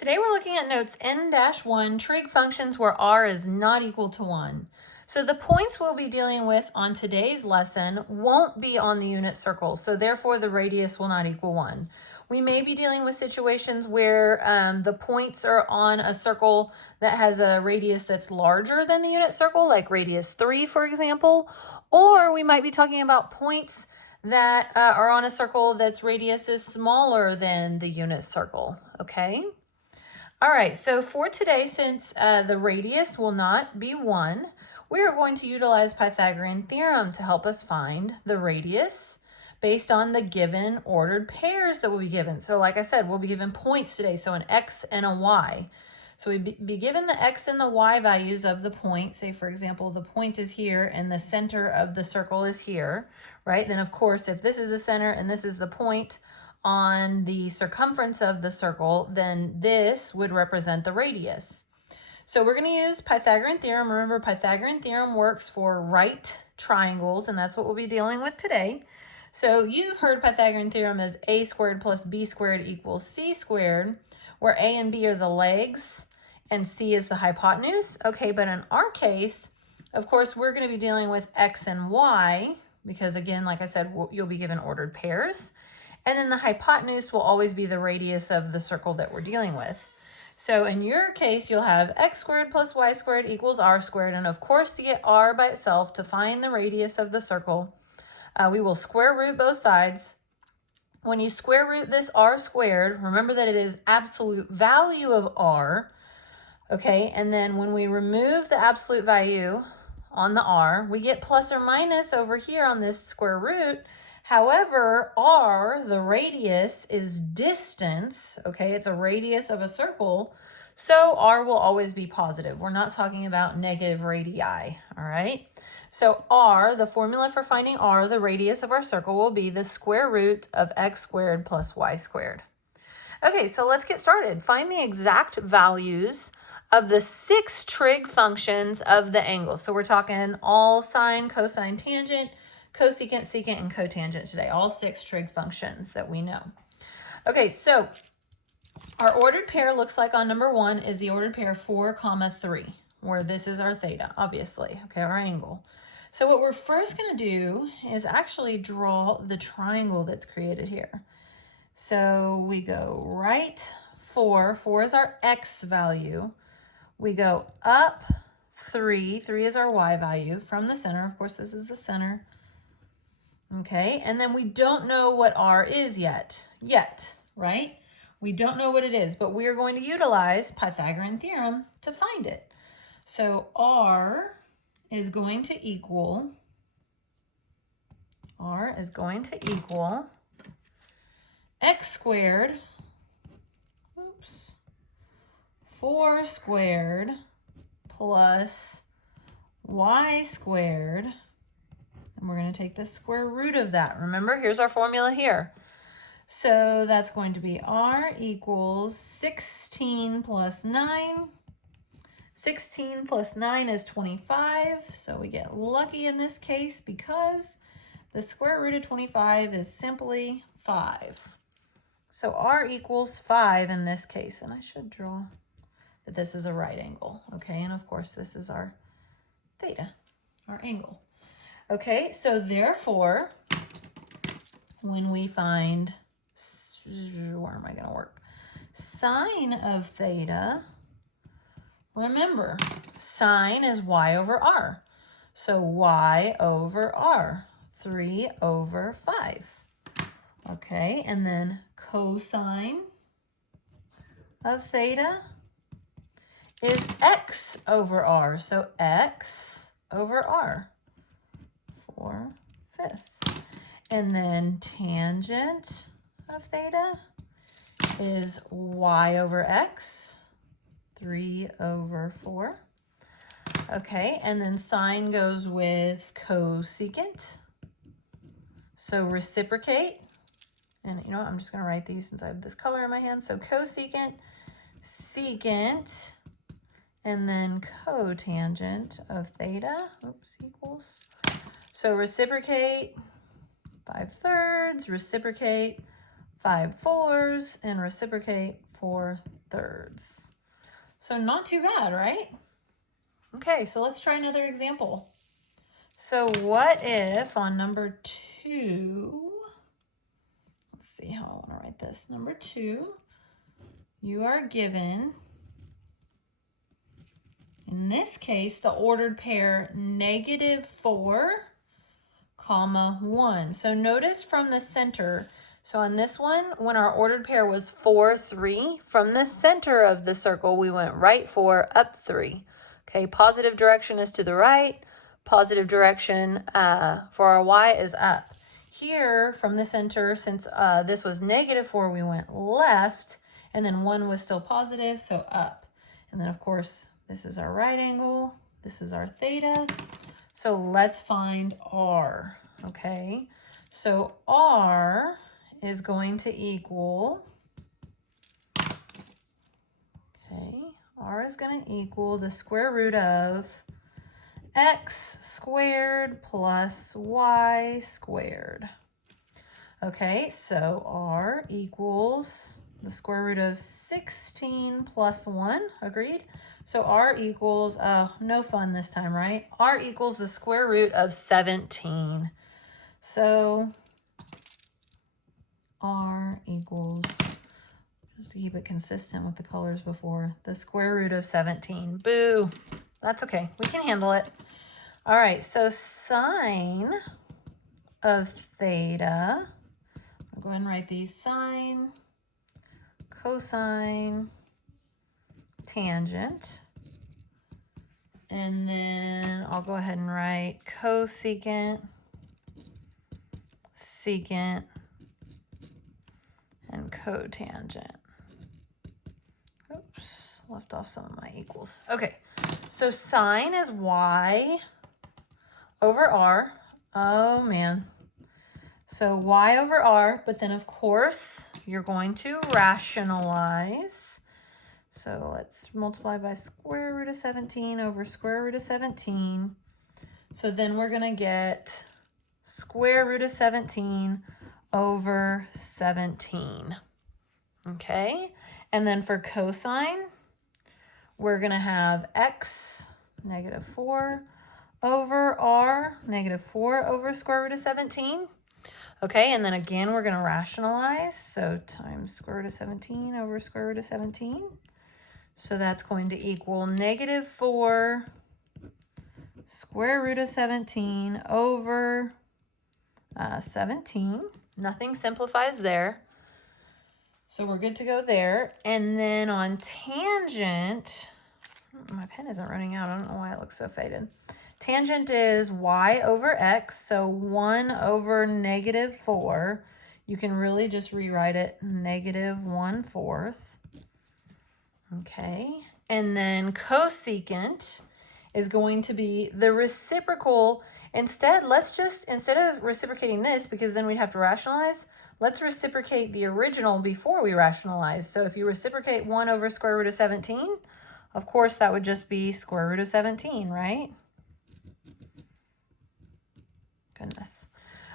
Today we're looking at notes N-1, trig functions where r is not equal to 1. So the points we'll be dealing with on today's lesson won't be on the unit circle, so therefore the radius will not equal 1. We may be dealing with situations where the points are on a circle that has a radius that's larger than the unit circle, like radius 3, for example, or we might be talking about points that are on a circle that's radius is smaller than the unit circle, okay? All right, so for today, since the radius will not be 1, we are going to utilize Pythagorean theorem to help us find the radius based on the given ordered pairs that will be given. So like I said, we'll be given points today, so an x and a y. So we'd be given the x and the y values of the point. Say, for example, the point is here and the center of the circle is here, right? Then, of course, if this is the center and this is the point on the circumference of the circle, then this would represent the radius. So we're going to use Pythagorean theorem. Remember, Pythagorean theorem works for right triangles, and that's what we'll be dealing with today. So you've heard Pythagorean theorem as a squared plus b squared equals c squared, where a and b are the legs and c is the hypotenuse. Okay, but in our case, of course, we're going to be dealing with x and y because, again, like I said, you'll be given ordered pairs. And then the hypotenuse will always be the radius of the circle that we're dealing with. So in your case, you'll have x squared plus y squared equals r squared. And of course, to get r by itself, to find the radius of the circle, we will square root both sides. When you square root this r squared, remember that it is absolute value of r. Okay, and then when we remove the absolute value on the r, we get plus or minus over here on this square root. However, r, the radius, is distance, okay? It's a radius of a circle, so r will always be positive. We're not talking about negative radii, all right? So r, the formula for finding r, the radius of our circle, will be the square root of x squared plus y squared. Okay, so let's get started. Find the exact values of the 6 trig functions of the angle. So we're talking all sine, cosine, tangent, cosecant, secant, and cotangent today. All 6 trig functions that we know. Okay, so our ordered pair looks like on number 1 is the ordered pair 4, 3, where this is our theta, obviously, okay, our angle. So what we're first going to do is actually draw the triangle that's created here. So we go right 4 is our x value. We go up 3 is our y value from the center. Of course, this is the center. Okay, and then we don't know what r is yet, right? We don't know what it is, but we are going to utilize Pythagorean theorem to find it. So r is going to equal x squared, 4 squared plus y squared. And we're going to take the square root of that. Remember, here's our formula here. So that's going to be r equals 16 plus 9. 16 plus 9 is 25. So we get lucky in this case because the square root of 25 is simply 5. So r equals 5 in this case. And I should draw that this is a right angle. Okay, and of course this is our theta, our angle. Okay, so therefore, when we find, where am I going to work? Sine of theta, remember, sine is y over r. So y over r, 3 over 5. Okay, and then cosine of theta is x over r. So x over r. 4/5. And then tangent of theta is y over x, 3 over 4. Okay, and then sine goes with cosecant. So reciprocate. And you know what, I'm just going to write these since I have this color in my hand. So cosecant, secant, and then cotangent of theta, equals. So reciprocate 5/3, reciprocate 5/4, and reciprocate 4/3. thirds. So not too bad, right? Okay, so let's try another example. So what if on number 2, let's see how I want to write this. Number 2, you are given, in this case, the ordered pair -4, comma 1. So notice from the center, so on this one, when our ordered pair was 4, 3, from the center of the circle, we went right 4, up 3. Okay, positive direction is to the right, positive direction for our y is up. Here, from the center, since this was -4, we went left, and then 1 was still positive, so up. And then, of course, this is our right angle, this is our theta. So let's find r, okay? So r is going to equal, okay, r is going to equal the square root of x squared plus y squared. Okay, so r equals the square root of 16 plus 1, agreed? So r equals, no fun this time, right? R equals the square root of 17. So r equals, just to keep it consistent with the colors before, the square root of 17. Boo, that's okay, we can handle it. All right, so sine of theta, I'll go ahead and write these: sine, cosine, tangent, and then I'll go ahead and write cosecant, secant, and cotangent. Oops, left off some of my equals. Okay, so sine is y over r. Oh man. So y over r, but then of course you're going to rationalize. So let's multiply by square root of 17 over square root of 17. So then we're going to get square root of 17 over 17. Okay, and then for cosine, we're going to have x, -4, over r, -4 over square root of 17. Okay, and then again, we're going to rationalize. So times square root of 17 over square root of 17. So that's going to equal -4 square root of 17 over 17. Nothing simplifies there. So we're good to go there. And then on tangent, my pen isn't running out. I don't know why it looks so faded. Tangent is y over x, so 1 over -4. You can really just rewrite it -1/4. Okay, and then cosecant is going to be the reciprocal. Instead of reciprocating this, because then we'd have to rationalize, let's reciprocate the original before we rationalize. So if you reciprocate 1 over square root of 17, of course that would just be square root of 17, right? Goodness.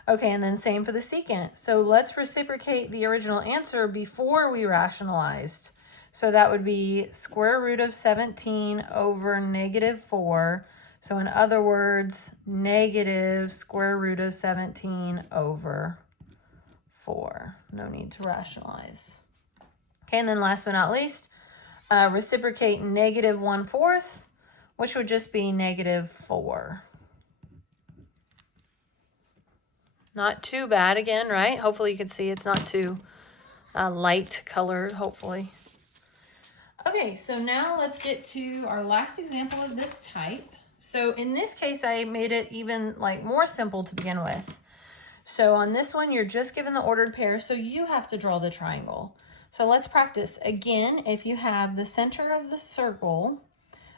Okay, and then same for the secant. So let's reciprocate the original answer before we rationalized. So that would be square root of 17 over -4. So in other words, negative square root of 17 over 4. No need to rationalize. Okay, and then last but not least, reciprocate -1/4, which would just be -4. Not too bad again, right? Hopefully you can see it's not too light colored, hopefully. Okay, so now let's get to our last example of this type. So in this case, I made it even like more simple to begin with. So on this one, you're just given the ordered pair, so you have to draw the triangle. So let's practice. Again, if you have the center of the circle,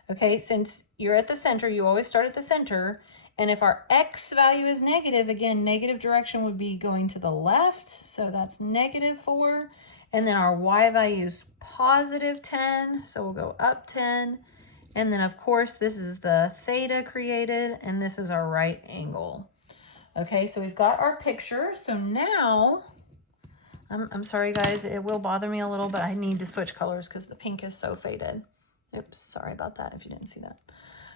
okay, since you're at the center, you always start at the center. And if our x value is negative, again, negative direction would be going to the left. So that's -4. And then our y value is +10. So we'll go up 10. And then, of course, this is the theta created, and this is our right angle. Okay, so we've got our picture. So now I'm sorry, guys. It will bother me a little, but I need to switch colors because the pink is so faded. Oops, sorry about that if you didn't see that.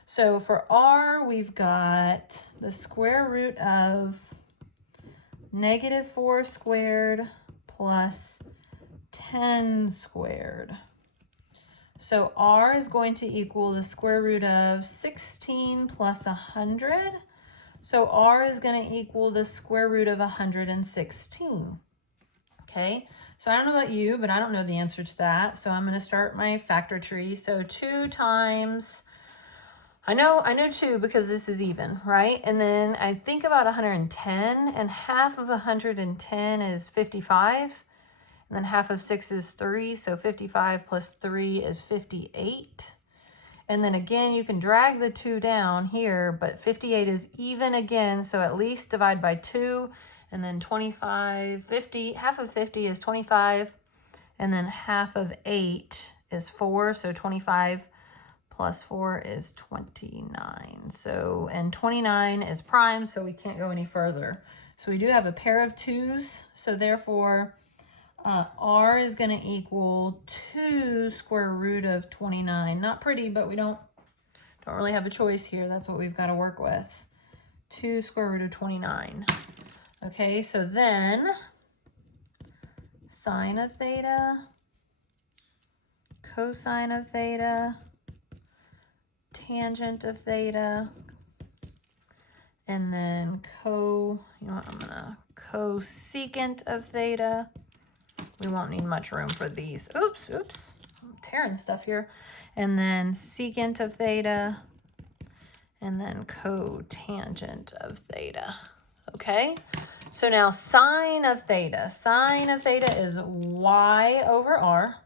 So for r, we've got the square root of -4 squared plus 10 squared. So r is going to equal the square root of 16 plus 100. So r is going to equal the square root of 116. Okay, so I don't know about you, but I don't know the answer to that. So I'm going to start my factor tree. So 2 times, I know 2 because this is even, right? And then I think about 110, and half of 110 is 55. And then half of 6 is 3, so 55 plus 3 is 58. And then again, you can drag the 2 down here, but 58 is even again, so at least divide by 2. And then 25, 50, half of 50 is 25. And then half of 8 is 4, so 25 plus 4 is 29. So, and 29 is prime, so we can't go any further. So we do have a pair of 2's, so therefore r is going to equal 2 square root of 29. Not pretty, but we don't really have a choice here. That's what we've got to work with. 2 square root of 29. Okay, so then sine of theta, cosine of theta, tangent of theta, and then cosecant of theta. We won't need much room for these. Oops, I'm tearing stuff here. And then secant of theta, and then cotangent of theta. Okay, so now sine of theta. Sine of theta is y over r.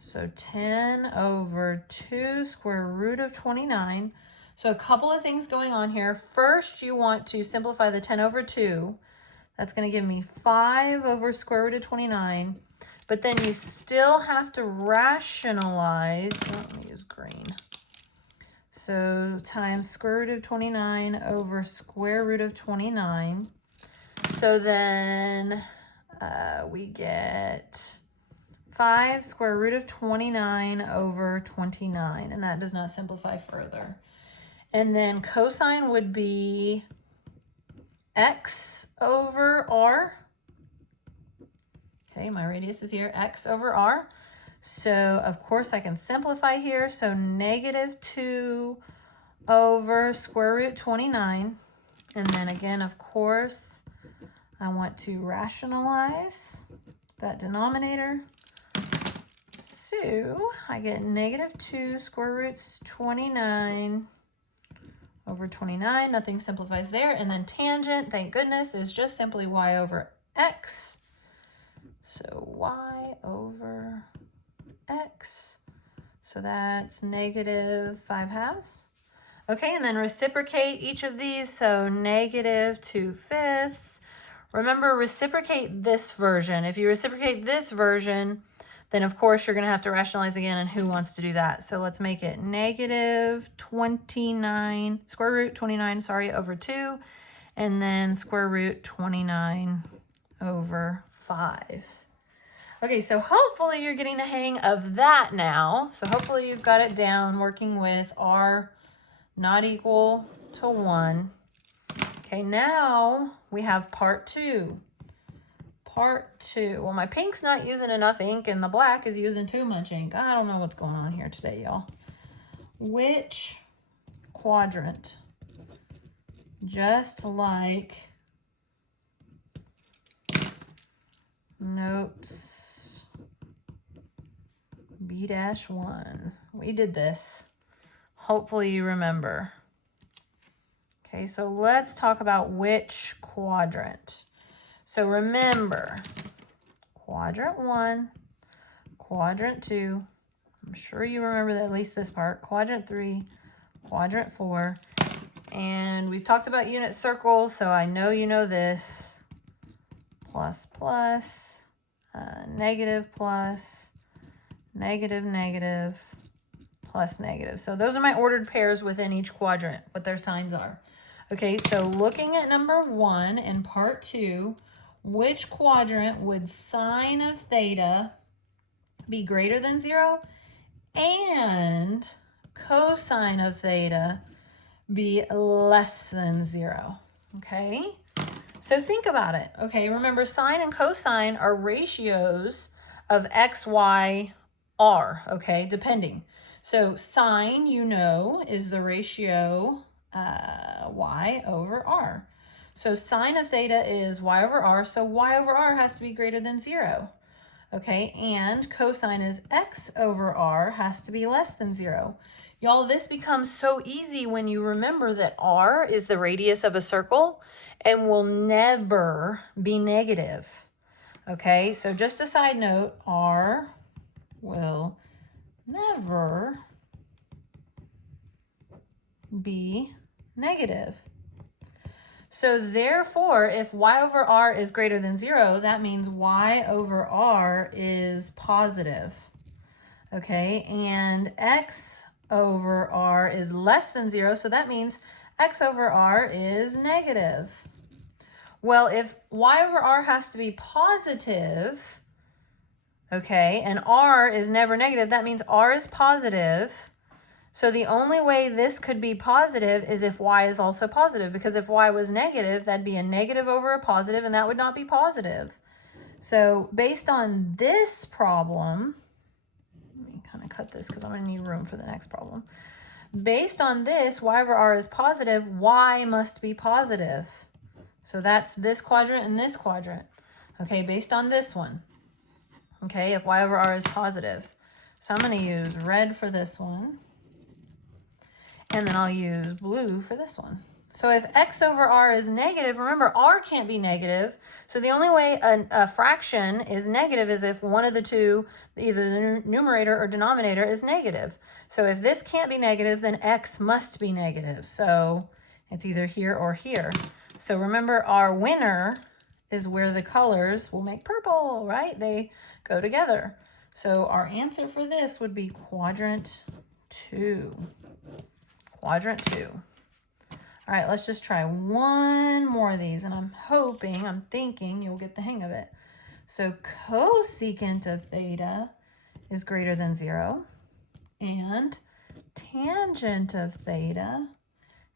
So 10 over 2 square root of 29. So a couple of things going on here. First, you want to simplify the 10 over 2. That's going to give me 5 over square root of 29. But then you still have to rationalize. Let me use green. So times square root of 29 over square root of 29. So then we get 5 square root of 29 over 29. And that does not simplify further. And then cosine would be x over r. Okay, my radius is here, x over r. So, of course, I can simplify here. So, -2 over square root 29. And then again, of course, I want to rationalize that denominator. So, I get -2 square roots 29 over 29. Nothing simplifies there. And then tangent, thank goodness, is just simply y over x. So y over x. So that's -5/2. Okay, and then reciprocate each of these. So -2/5. Remember, reciprocate this version. If you reciprocate this version, then of course you're going to have to rationalize again, and who wants to do that? So let's make it -29, square root 29, sorry, over 2, and then square root 29 over 5. Okay, so hopefully you're getting the hang of that now. So hopefully you've got it down, working with r not equal to 1. Okay, now we have part 2. Part 2. Well, my pink's not using enough ink, and the black is using too much ink. I don't know what's going on here today, y'all. Which quadrant, just like notes B-1. We did this. Hopefully you remember. Okay, so let's talk about which quadrant. So remember, quadrant 1, quadrant 2, I'm sure you remember at least this part, quadrant 3, quadrant 4, and we've talked about unit circles, so I know you know this, plus, plus, negative, plus, negative, negative, plus, negative. So those are my ordered pairs within each quadrant, what their signs are. Okay, so looking at number 1 in part 2, which quadrant would sine of theta be greater than 0 and cosine of theta be less than 0? Okay, so think about it. Okay, remember sine and cosine are ratios of x, y, r, okay, depending. So sine, you know, is the ratio y over r. So sine of theta is y over r, so y over r has to be greater than 0. Okay, and cosine is x over r has to be less than 0. Y'all, this becomes so easy when you remember that r is the radius of a circle and will never be negative. Okay, so just a side note, r will never be negative. So therefore, if y over r is greater than 0, that means y over r is positive. Okay, and x over r is less than 0, so that means x over r is negative. Well, if y over r has to be positive, okay, and r is never negative, that means r is positive. So the only way this could be positive is if y is also positive, because if y was negative, that'd be a negative over a positive, and that would not be positive. So based on this problem, let me kind of cut this because I'm going to need room for the next problem. Based on this, y over r is positive, y must be positive. So that's this quadrant and this quadrant. Okay, based on this one. Okay, if y over r is positive. So I'm going to use red for this one. And then I'll use blue for this one. So if x over r is negative, remember r can't be negative. So the only way a fraction is negative is if one of the two, either the numerator or denominator, is negative. So if this can't be negative, then x must be negative. So it's either here or here. So remember, our winner is where the colors will make purple, right? They go together. So our answer for this would be quadrant 2. Quadrant 2. All right, let's just try one more of these, and I'm thinking you'll get the hang of it. So cosecant of theta is greater than 0, and tangent of theta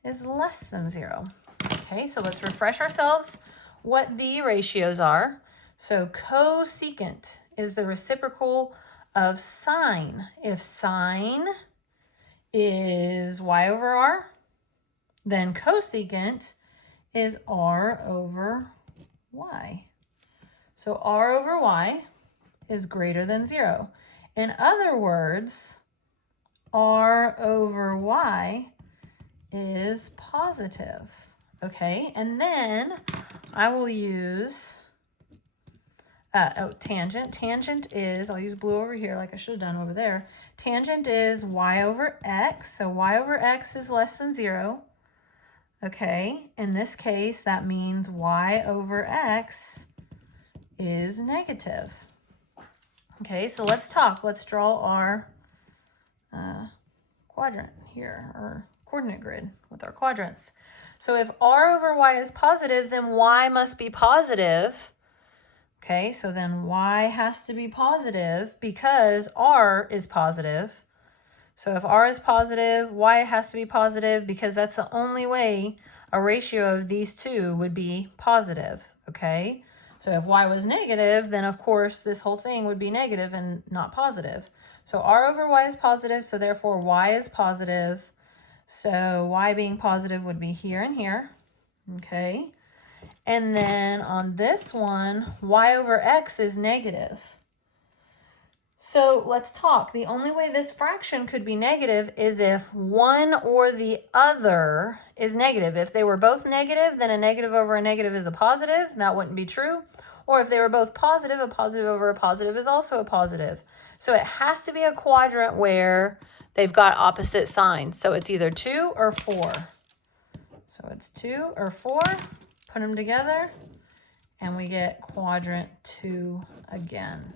is less than 0. Okay, so let's refresh ourselves what the ratios are. So cosecant is the reciprocal of sine. If sine is y over r, then cosecant is r over y. So r over y is greater than 0. In other words, r over y is positive. Okay, and then I will use tangent. Tangent is, I'll use blue over here like I should have done over there. Tangent is y over x, so y over x is less than 0. Okay, in this case, that means y over x is negative. Okay, so let's talk. Let's draw our quadrant here, or coordinate grid with our quadrants. So if r over y is positive, then y must be positive. Okay, so then y has to be positive because r is positive. So if r is positive, y has to be positive because that's the only way a ratio of these two would be positive, okay? So if y was negative, then of course this whole thing would be negative and not positive. So r over y is positive, so therefore y is positive. So y being positive would be here and here, okay? And then on this one, y over x is negative. So let's talk. The only way this fraction could be negative is if one or the other is negative. If they were both negative, then a negative over a negative is a positive. That wouldn't be true. Or if they were both positive, a positive over a positive is also a positive. So it has to be a quadrant where they've got opposite signs. So it's either 2 or 4. So it's 2 or 4. Put them together, and we get quadrant 2 again.